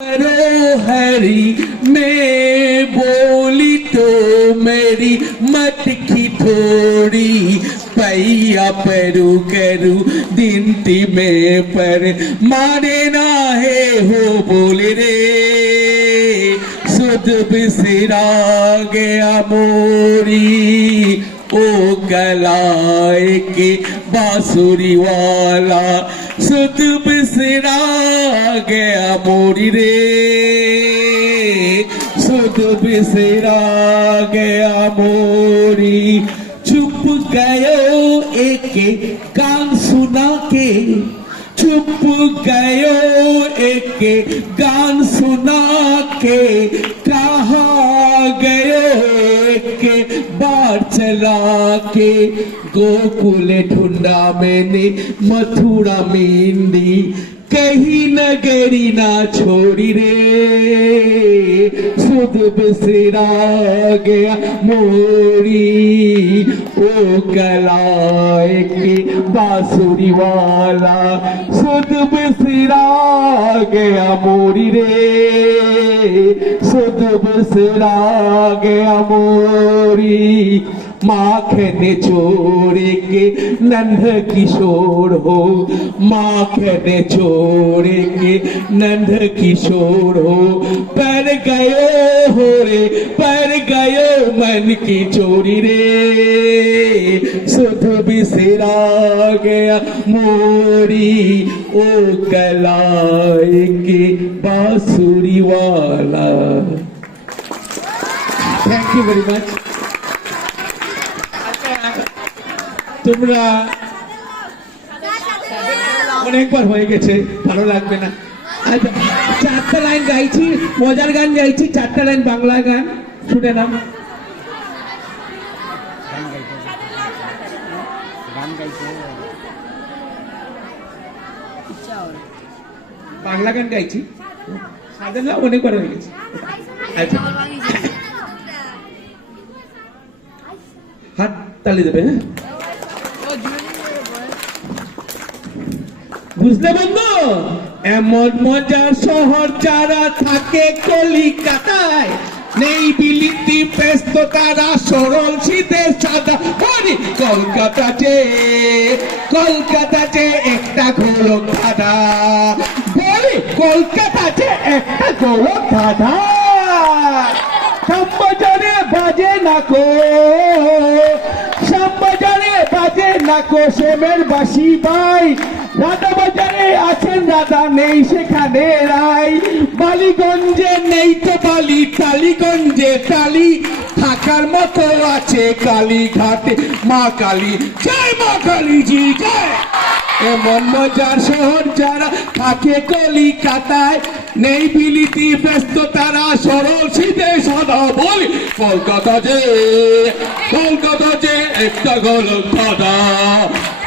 हरी मैं बोली तो मेरी मटकी थोड़ी पैया पेरू करू दिनती में पर माने ना है हो बोले रे सुध बिसरा गया मोरी ओ गलाए के बांसुरी वाला सुध बिसरा गया मोरी रे सुध बिसरा गया मोरी चुप गयो एक गान सुना के चुप गयो एक गान सुना के कहाँ गयो एक बार चला के गोकुल ढूंढा मैंने मथुरा मेंदी कहीं नगरी ना छोड़ी रे सुध बिसरा गया मोरी ओ गलाए के बांसुरी वाला सुध बिसरा गया मोरी रे सुध बिसरा गया मोरी माखने छोड़े के नन्ह किशोर हो माखने छोड़े के नन्ह किशोर हो पर गयो हो रे पर गयो मन की चोरी रे सुध बिसरा गया मोरी ओ गलाए के बांसुरी वाला। Thank you very much. তোমরা অনেকবার হয়ে গেছে ভালো লাগবে না আচ্ছা চারটা লাইন গাইছি মজার গান গাইছি চারটা লাইন বাংলা গান শুনে নাও বাংলা গান গাইছি সাদেলা অনেকবার হয়ে গেছে আচ্ছা হাত তালি দেবে হ্যাঁ বুঝলে বন্ধু এমন মজার শহর যারা থাকে কলিকাতায় নেই বিলিতি ব্যস্ত তারা সরল শীতে সাদা কলকাতাতে একটা গোলক ধাঁধা বলি কলকাতাতে একটা গোলক ধাঁধা শ্যামবাজারে বাজে নাকো শ্যামবাজারে বাজে নাকো সেমের বাসি ভাই রাধা বাজারে আছেন রাধা নেই সেখানে রাই বালিগঞ্জে নেই তো বালি টালিগঞ্জে টালি থাকার মতো আছে কালীঘাটে মা কালী জয় মা কালী জি জয় এমন মজার শহর যারা থাকে কলিকাতায় নেই বিলিতি ব্যস্ত তারা সরল শীতে সদা বলি কলকাতা যে একটা গোলক ধাঁধা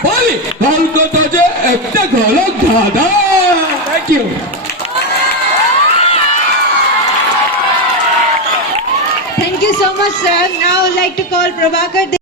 বলি কলকাতা যে একটা গোলক ধাঁধা। Thank you. Thank you so much, sir. Now I'd like to call Prabhakar.